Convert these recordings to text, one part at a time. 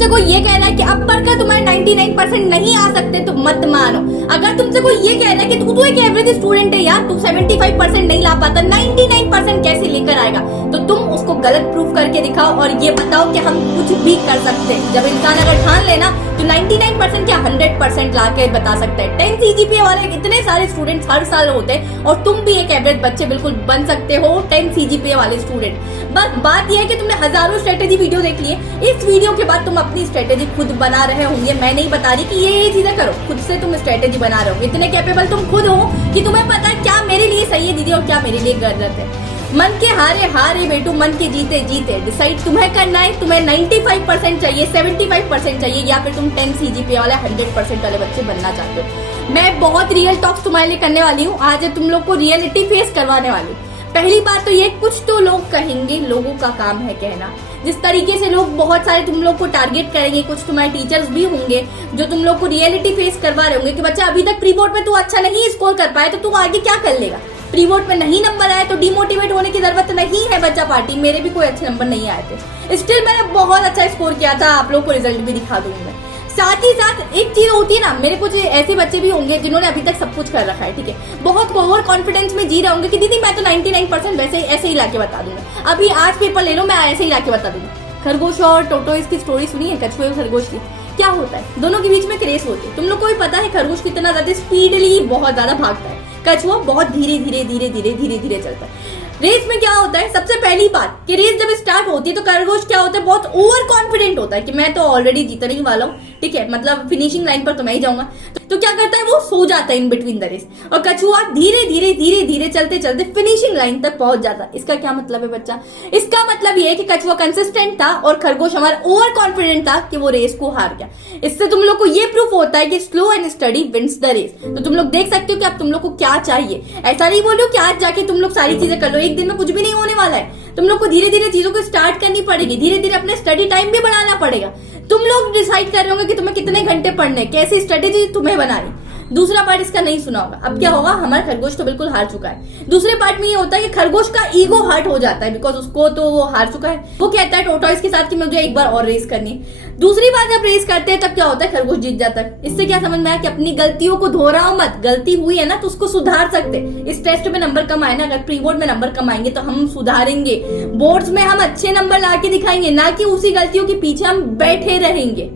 तुमसे कोई ये कह रहा है कि अपर का तुम्हारे 99% नहीं आ सकते तो मत मानो। अगर तुमसे कोई ये कह रहा है कि तू एक एवरेज स्टूडेंट है यार, तू 75% नहीं ला पाता, 99% कैसे लेकर आएगा, तो तुम उसको गलत प्रूफ करके दिखाओ और ये बताओ कि हम कुछ भी कर सकते हैं। जब इंसान अगर ठान लेना तो 99% क्या 100% ला के बता सकते हैं। 10 CGPA वाले इतने सारे स्टूडेंट्स हर साल होते हैं और तुम भी एक एवरेज बच्चे बिल्कुल बन सकते हो 10 CGPA वाले स्टूडेंट। बस बात यह है कि तुमने हजारों स्ट्रेटेजी वीडियो देख लिए, इस वीडियो के बाद तुम अपनी स्ट्रेटेजी खुद बना रहे होंगे। मैं नहीं बता रही कि ये चीजें करो, खुद से तुम स्ट्रेटेजी बना रहे हो। इतने कैपेबल तुम खुद हो कि तुम्हें पता है क्या मेरे लिए सही है दीदी और क्या मेरे लिए गलत है। मन के हारे हारे बेटू, मन के जीते जीते। डिसाइड तुम्हें करना है, तुम्हें 95% चाहिए, 75% चाहिए, या फिर तुम 10 CGPA वाले 100% वाले बच्चे बनना चाहते हो। मैं बहुत रियल टॉक्स तुम्हारे लिए करने वाली हूँ आज, तुम लोग को रियलिटी फेस करवाने वाली हूँ। पहली बात तो ये, कुछ तो लोग कहेंगे, लोगों का काम है कहना। जिस तरीके से लोग बहुत सारे तुम लोग को टारगेट करेंगे, कुछ तुम्हारे टीचर्स भी होंगे जो तुम लोग को रियलिटी फेस करवा रहे होंगे कि बच्चा अभी तक प्री बोर्ड में तू अच्छा नहीं स्कोर कर पाया तो तू आगे क्या कर लेगा। प्री बोर्ड में नहीं नंबर आए तो डिमोटिवेट होने की जरूरत नहीं है बच्चा पार्टी। मेरे भी कोई अच्छे नंबर नहीं आए थे, स्टिल मैंने बहुत अच्छा स्कोर किया था, आप लोग को रिजल्ट भी दिखा दूंगी मैं। साथ ही साथ एक चीज होती है ना, मेरे कुछ ऐसे बच्चे भी होंगे जिन्होंने अभी तक सब कुछ कर रखा है, ठीक है, बहुत ओवर कॉन्फिडेंस में जी रहे होंगे कि दीदी मैं तो 99% वैसे ऐसे ही लाके बता दूंगा, अभी आज पेपर ले लो मैं ऐसे ही लाके बता दूंगा। खरगोश और टोटोइस की स्टोरी सुनी है, कछुए और खरगोश की? क्या होता है, दोनों के बीच में रेस होती है। तुम लोग को भी पता है खरगोश कितना ज्यादा स्पीडली बहुत ज्यादा भागता है, कछुआ बहुत धीरे धीरे धीरे धीरे धीरे धीरे चलता है। रेस में क्या होता है, सबसे पहली बात कि रेस जब स्टार्ट होती है तो खरगोश क्या होता है, बहुत ओवर कॉन्फिडेंट होता है कि मैं तो ऑलरेडी जीतने ही वाला हूँ, ठीक है, मतलब फिनिशिंग लाइन पर तो मैं ही जाऊंगा। तो क्या करता है, वो सो जाता है इन बिटवीन द रेस, और कछुआ धीरे धीरे धीरे धीरे चलते चलते फिनिशिंग लाइन तक पहुंच जाता है। इसका क्या मतलब है बच्चा, इसका मतलब ये है कि कछुआ कंसिस्टेंट था और खरगोश हमारा ओवर कॉन्फिडेंट था कि वो रेस को हार गया। इससे तुम लोग को ये प्रूफ होता है कि slow and steady wins the race. तो तुम लोग देख सकते हो कि अब तुम लोग को क्या चाहिए। ऐसा नहीं बोलो कि आज जाके तुम लोग सारी चीजें कर लो, एक दिन में कुछ भी नहीं होने वाला है। तुम लोग को धीरे धीरे चीजों को स्टार्ट करनी पड़ेगी, धीरे धीरे अपने स्टडी टाइम भी बढ़ाना पड़ेगा। तुम लोग डिसाइड कर रहे होंगे कि तुम्हें कितने घंटे पढ़ने, कैसी स्ट्रेटेजी तुम्हें बनानी। दूसरा पार्ट इसका नहीं सुना होगा। अब क्या होगा, हमारा खरगोश तो बिल्कुल हार चुका है। दूसरे पार्ट में ये होता है कि खरगोश का ईगो हर्ट हो जाता है, बिकॉज उसको तो वो हार चुका है। वो कहता है टोटॉइस के साथ कि मुझे एक बार और रेस करनी है। दूसरी बार जब रेस करते हैं तब क्या होता है, खरगोश जीत जाता है। इससे क्या समझ में आया कि अपनी गलतियों को दोहराओ मत, गलती हुई है ना तो उसको सुधार सकते। इस टेस्ट में नंबर कम आए ना, अगर प्री बोर्ड में नंबर कम आएंगे तो हम सुधारेंगे, बोर्ड्स में हम अच्छे नंबर ला के दिखाएंगे, ना कि उसी गलतियों के पीछे हम बैठे रहेंगे।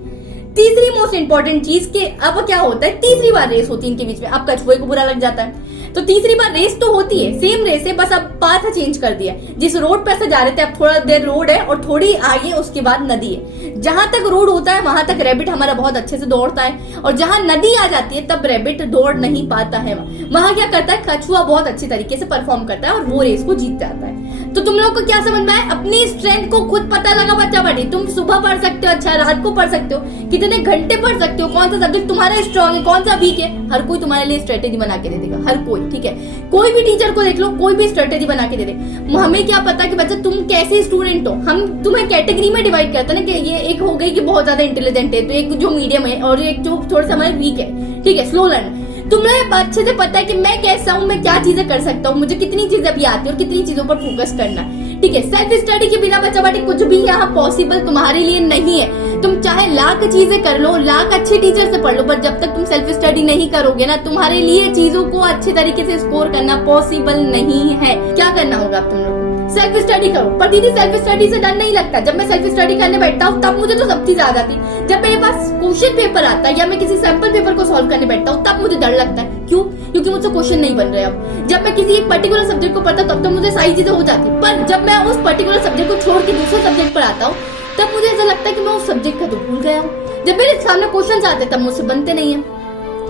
तीसरी मोस्ट इंपॉर्टेंट चीज के अब क्या होता है, तीसरी बार रेस होती है इनके बीच में। अब कछुए को बुरा लग जाता है, तो तीसरी बार रेस तो होती है, सेम रेस है, बस अब पाथ चेंज कर दिया। जिस रोड पे से जा रहे थे अब थोड़ा देर रोड है और थोड़ी आगे उसके बाद नदी है। जहां तक रोड होता है वहां तक रैबिट हमारा बहुत अच्छे से दौड़ता है, और जहां नदी आ जाती है तब रैबिट दौड़ नहीं पाता है। वहां क्या करता है, कछुआ बहुत अच्छी तरीके से परफॉर्म करता है और वो रेस को जीत जाता है। तो तुम लोग को क्या समझ में आया, अपनी स्ट्रेंथ को खुद पता लगा बच्चा बड़ी। तुम सुबह पढ़ सकते हो, अच्छा रात को पढ़ सकते हो, कितने घंटे पढ़ सकते हो, कौन सा सब्जेक्ट तुम्हारा स्ट्रॉन्ग है, कौन सा वीक है, हर कोई तुम्हारे लिए स्ट्रेटेजी बना के दे देगा, हर कोई, ठीक है। कोई भी टीचर को देख लो, कोई भी स्ट्रेटेजी बना के दे दे। हमें क्या पता कि बच्चा तुम कैसे स्टूडेंट हो, हम तुम्हें कैटेगरी में डिवाइड करते हैं ना, कि ये एक हो गई कि बहुत ज्यादा इंटेलिजेंट है, तो एक जो मीडियम है और एक जो थोड़ा सा हमारे वीक है, ठीक है, स्लो लर्नर। तुम्हें अच्छे से पता है कि मैं कैसा हूँ, मैं क्या चीजें कर सकता हूँ, मुझे कितनी चीजें अभी आती है और कितनी चीजों पर फोकस करना है, ठीक है। सेल्फ स्टडी के बिना बच्चा बाटी कुछ भी यहाँ पॉसिबल तुम्हारे लिए नहीं है। तुम चाहे लाख चीजें कर लो, लाख अच्छे टीचर से पढ़ लो, पर जब तक तुम सेल्फ स्टडी नहीं करोगे ना, तुम्हारे लिए चीजों को अच्छे तरीके से स्कोर करना पॉसिबल नहीं है। क्या करना होगा अब तुम लोग, सेल्फ स्टडी करो। पर दीदी सेल्फ स्टडी से डर नहीं लगता, जब मैं सेल्फ स्टडी करने बैठता हूँ तब मुझे तो सब चीज आ जाती। जब मेरे पास क्वेश्चन पेपर आता है या मैं किसी सैंपल पेपर को सॉल्व करने बैठता हूँ तब मुझे डर लगता है। क्यों? क्योंकि मुझसे क्वेश्चन नहीं बन रहे। अब जब मैं किसी एक पर्टिकुलर सब्जेक्ट को पढ़ता हूँ तब तो मुझे सारी चीजें हो जाती, पर जब मैं उस पर्टिकुलर सब्जेक्ट को छोड़ के दूसरे सब्जेक्ट पर आता हूँ तब मुझे ऐसा लगता है कि मैं उस सब्जेक्ट का तो भूल गया हूँ। जब मेरे सामने क्वेश्चन आते तब मुझसे बनते नहीं है।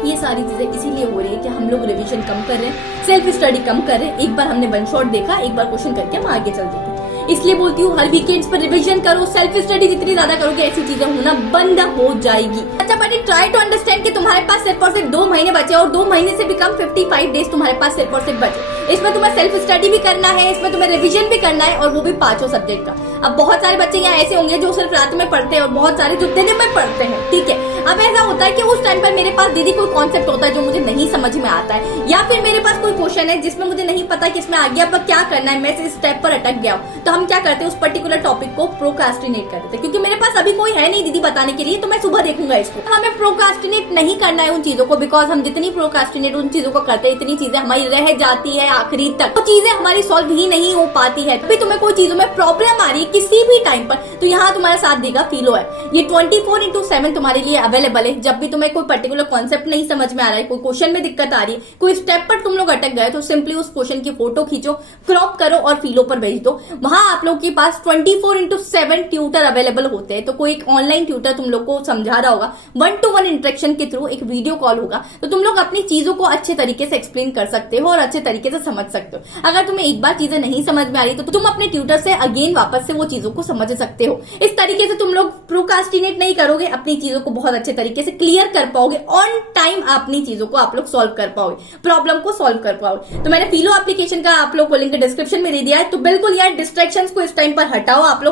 ये सारी चीजें इसीलिए हो रही है कि हम लोग रिवीजन कम कर रहे हैं, सेल्फ स्टडी कम कर रहे हैं। एक बार हमने वन शॉट देखा, एक बार क्वेश्चन करके हम आगे चल देते हैं। इसलिए बोलती हूँ हर वीकेंड्स पर रिवीजन करो, सेल्फ स्टडी जितनी ज्यादा करोगे ऐसी चीजें होना बंद हो जाएगी। अच्छा बट ट्राई टू अंडरस्टैंड कि तुम्हारे पास सिर्फ और सिर्फ 2 महीने बचे और 2 महीने से भी कम 55 डेज तुम्हारे पास सिर्फ और सिर्फ बचे। इसमें तुम्हें सेल्फ स्टडी भी करना है, इसमें तुम्हें रिवीजन भी करना है, और वो भी 5 सब्जेक्ट का। अब बहुत सारे बच्चे यहाँ ऐसे होंगे जो सिर्फ रात में पढ़ते हैं और बहुत सारे जो दिन में पढ़ते हैं, ठीक है। अब ऐसा होता है कि उस टाइम पर मेरे पास पास दीदी कोई कॉन्सेप्ट होता है जो मुझे नहीं समझ में आता है, या फिर मेरे पास कोई क्वेश्चन है जिसमें मुझे नहीं पता कि इसमें आगे अब क्या करना है, मैं इस स्टेप पर अटक गया हूं, तो हम क्या करते हैं, उस पर्टिकुलर टॉपिक को प्रोक्रास्टिनेट कर देते हैं, क्योंकि मेरे पास अभी कोई है नहीं दीदी बताने के लिए, तो मैं सुबह देखूंगा इसको। हमें प्रोक्रास्टिनेट नहीं करना है उन चीजों को, बिकॉज हम जितनी प्रोक्रास्टिनेट उन चीजों को करते हैं इतनी चीजें हमारी रह जाती है आखिरी तक, तो चीजें हमारी सॉल्व ही नहीं हो पाती है। अभी तुम्हें कोई चीजों में प्रॉब्लम आ रही है किसी भी टाइम पर, तो यहाँ तुम्हारा साथ देगा फीलो है। ये 24/7 तुम्हारे लिए अवेलेबल है। जब भी तुम्हें कोई पर्टिकुलर कॉन्सेप्ट नहीं समझ में आ रहा है, कोई क्वेश्चन में दिक्कत आ रही है, कोई स्टेप पर तुम लोग अटक गए, तो सिंपली उस क्वेश्चन की फोटो खींचो, क्रॉप करो और फीलो पर भेज दो। वहां आप लोग के पास 24/7 ट्यूटर अवेलेबल होते हैं। तो कोई एक ऑनलाइन ट्यूटर तुम लोग को समझा रहा होगा, 1-to-1 इंटरेक्शन के थ्रू एक वीडियो कॉल होगा, तो तुम लोग अपनी चीजों को अच्छे तरीके से एक्सप्लेन कर सकते हो और अच्छे तरीके से समझ सकते हो। अगर तुम्हें एक बार चीजें नहीं समझ में आ रही तो तुम अपने ट्यूटर से अगेन वापस से वो चीजों को समझ सकते हो। इस तरीके से तुम लोग प्रोक्रास्टिनेट नहीं करोगे, अपनी चीजों को बहुत अच्छे तरीके से क्लियर कर पाओगे, ऑन टाइम अपनी चीजों को आप लोग सॉल्व कर पाओगे, प्रॉब्लम को सॉल्व कर पाओगे। तो मैंने फीलो एप्लीकेशन का आप लोग को लिंक डिस्क्रिप्शन में दे दिया है, तो बिल्कुल यार डिस्ट्रैक्शंस को इस टाइम पर हटाओ। आप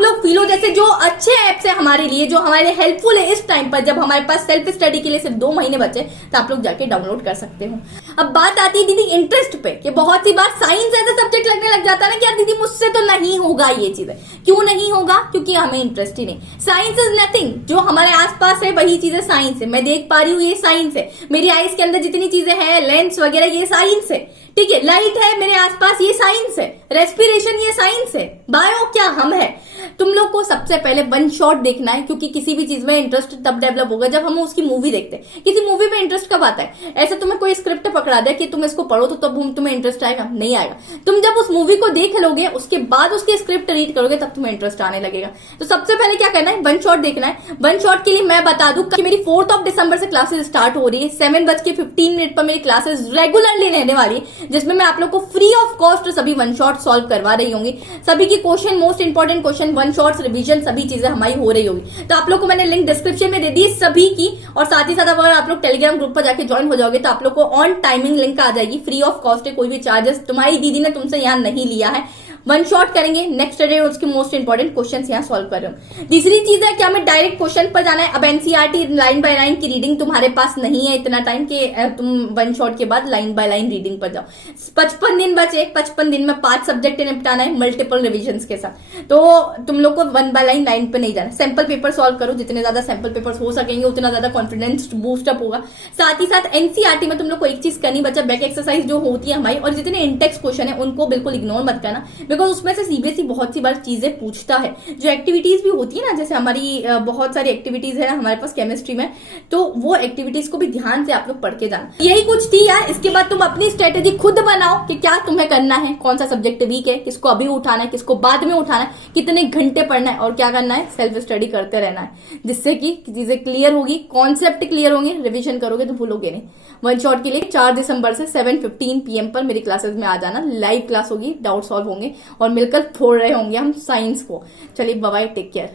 लोग फीलो जैसे जो अच्छे एप्स है हमारे लिए, जो हमारे लिए हेल्पफुल है इस टाइम पर, जब हमारे पास सेल्फ स्टडी के लिए सिर्फ 2 महीने बचे, तो आप लोग जाके डाउनलोड कर सकते हो। अब बात आती है दीदी इंटरेस्ट पे, कि बहुत सी बार साइंस ऐसा सब्जेक्ट लगने लग जाता है ना कि यार दीदी मुझसे तो नहीं होगा ये चीजें। क्यों नहीं होगा? क्योंकि हमें इंटरेस्ट ही नहीं। साइंस इज नथिंग, जो हमारे आसपास है वही चीजें साइंस है। मैं देख पा रही हूँ ये साइंस है, मेरी आईज के अंदर जितनी चीजें हैं, लेंस वगैरह, ये साइंस है, ठीक है। लाइट है मेरे आसपास, ये साइंस है। रेस्पिरेशन, ये साइंस है। बायो क्या हम है। तुम लोग को सबसे पहले वन शॉट देखना है, क्योंकि किसी भी चीज में इंटरेस्ट तब डेवलप होगा जब हम उसकी मूवी देखते हैं। किसी मूवी में इंटरेस्ट कब आता है? ऐसे तुम्हें कोई स्क्रिप्ट पकड़ा दे कि तुम इसको पढ़ो, तो तब तुम्हें इंटरेस्ट आएगा? नहीं आएगा। तुम जब उस मूवी को देख लोगे, उसके बाद उसकी स्क्रिप्ट रीड करोगे, तब तुम्हें इंटरेस्ट आने लगेगा। तो सबसे पहले क्या करना है, वन शॉट देखना है। वन शॉट के लिए मैं बता दूं कि मेरी 4 दिसंबर से क्लासेस स्टार्ट हो रही है। 7:15 पर मेरी क्लासेस रेगुलरली रहने वाली है, जिसमें मैं आप लोग को फ्री ऑफ कॉस्ट सभी वन शॉट सॉल्व करवा रही होंगी। सभी की question, most important question, one shots, revision, सभी चीजें हमारी हो रही होगी। तो आप लोग को मैंने लिंक डिस्क्रिप्शन में दे दी सभी की, और साथ ही साथ अगर आप लोग टेलीग्राम ग्रुप पर जाके ज्वाइन हो जाओगे तो आप लोग को ऑन टाइमिंग लिंक आ जाएगी, फ्री ऑफ कॉस्ट है, कोई भी चार्जेस तुम्हारी दीदी ने तुमसे यहाँ नहीं लिया है। वन शॉट करेंगे, नेक्स्ट डे उसके मोस्ट इंपॉर्टेंट क्वेश्चंस यहाँ सॉल्व कर रहे हो। तीसरी चीज है कि हमें डायरेक्ट क्वेश्चन पर जाना है। अब एनसीईआरटी लाइन बाय लाइन की रीडिंग तुम्हारे पास नहीं है इतना टाइम कि तुम वन शॉट के बाद लाइन बाय लाइन रीडिंग पर जाओ। 55 दिन बचे, 55 दिन में 5 सब्जेक्ट निपटाना है मल्टीपल रिविजन के साथ। तो तुम लोग को वन बाय लाइन पे नहीं जाना, सैंपल पेपर सॉल्व करो। जितने ज्यादा सैंपल पेपर हो सकेंगे उतना ज्यादा कॉन्फिडेंस बूस्टअप होगा। साथ ही साथ एनसीईआरटी में तुम लोग को एक चीज करनी बचा, बैक एक्सरसाइज जो होती है हमारी, और जितने इंटेक्स क्वेश्चन है उनको बिल्कुल इग्नोर मत करना, बिकॉज उसमें से सीबीएसई बहुत सी बार चीजें पूछता है। जो एक्टिविटीज भी होती है ना, जैसे हमारी बहुत सारी एक्टिविटीज है हमारे पास केमिस्ट्री में, तो वो एक्टिविटीज को भी ध्यान से आप लोग पढ़ के जाना। यही कुछ थी यार। इसके बाद तुम अपनी स्ट्रेटेजी खुद बनाओ कि क्या तुम्हें करना है, कौन सा सब्जेक्ट वीक है, किसको अभी उठाना है, किसको बाद में उठाना है, कितने घंटे पढ़ना है, और क्या करना है, सेल्फ स्टडी करते रहना है, जिससे कि चीजें क्लियर होगी, कॉन्सेप्ट क्लियर होंगे। रिविजन करोगे तो भूलोगे नहीं। वन शॉट के लिए 4 दिसंबर से 7:15 PM पर मेरी क्लासेस में आ जाना। लाइव क्लास होगी, डाउट सॉल्व होंगे और मिलकर फोड़ रहे होंगे हम साइंस को। चलिए बाय बाय, टेक केयर।